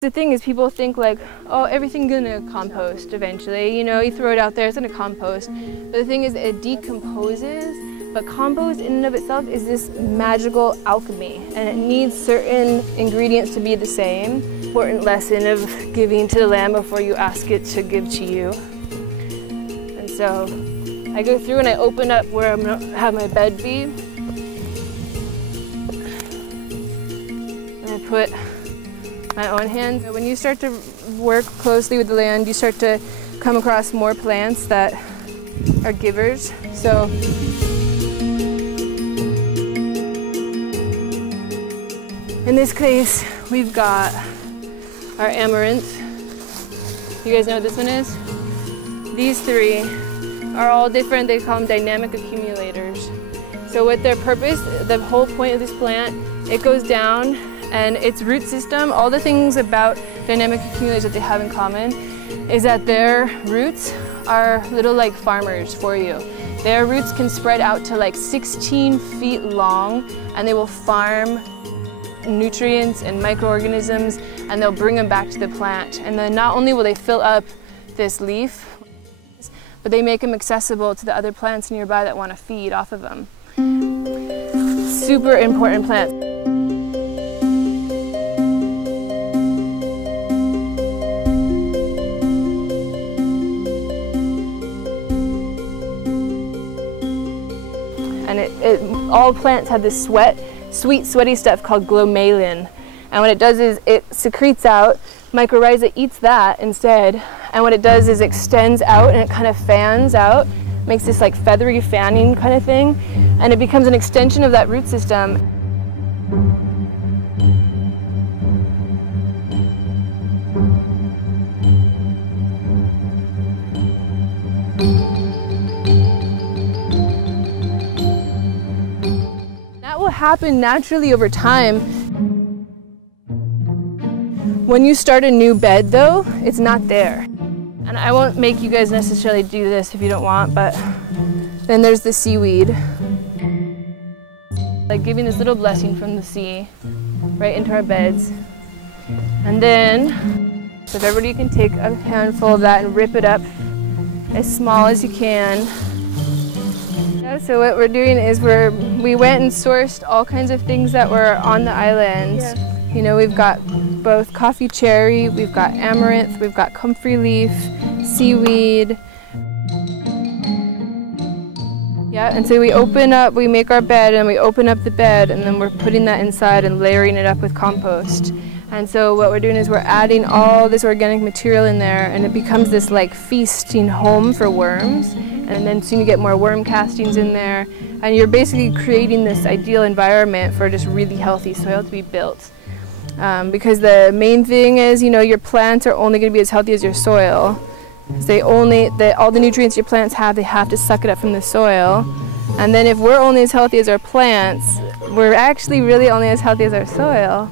The thing is, people think like, oh, everything's gonna compost eventually, you know, you throw it out there, it's gonna compost. But the thing is, it decomposes, but compost in and of itself is this magical alchemy, and it needs certain ingredients to be the same. Important lesson of giving to the land before you ask it to give to you. And so I go through and I open up where I'm gonna have my bed be. And I put my own hands. When you start to work closely with the land, you start to come across more plants that are givers. So in this case, we've got our amaranth. You guys know what this one is? These three are all different. They call them dynamic accumulators. So what their purpose, the whole point of this plant, it goes down and its root system, all the things about dynamic accumulators that they have in common is that their roots are little like farmers for you. Their roots can spread out to like 16 feet long, and they will farm nutrients and microorganisms, and they'll bring them back to the plant. And then not only will they fill up this leaf, but they make them accessible to the other plants nearby that want to feed off of them. Super important plant. And all plants have this sweet, sweaty stuff called glomalin. And what it does is it secretes out, mycorrhiza eats that instead, and what it does is extends out and it kind of fans out, makes this like feathery fanning kind of thing, and it becomes an extension of that root system. Happen naturally over time. When you start a new bed though, it's not there. And I won't make you guys necessarily do this if you don't want, but then there's the seaweed. Like giving this little blessing from the sea right into our beds. And then, if everybody can take a handful of that and rip it up as small as you can. So what we're doing is we went and sourced all kinds of things that were on the island. Yeah. You know, we've got both coffee cherry, we've got amaranth, we've got comfrey leaf, seaweed. Yeah, and so we make our bed and we open up the bed, and then we're putting that inside and layering it up with compost. And so what we're doing is we're adding all this organic material in there, and it becomes this like feasting home for worms. And then soon you get more worm castings in there, and you're basically creating this ideal environment for just really healthy soil to be built. Because the main thing is, you know, your plants are only going to be as healthy as your soil. All the nutrients your plants have, they have to suck it up from the soil. And then if we're only as healthy as our plants, we're actually really only as healthy as our soil.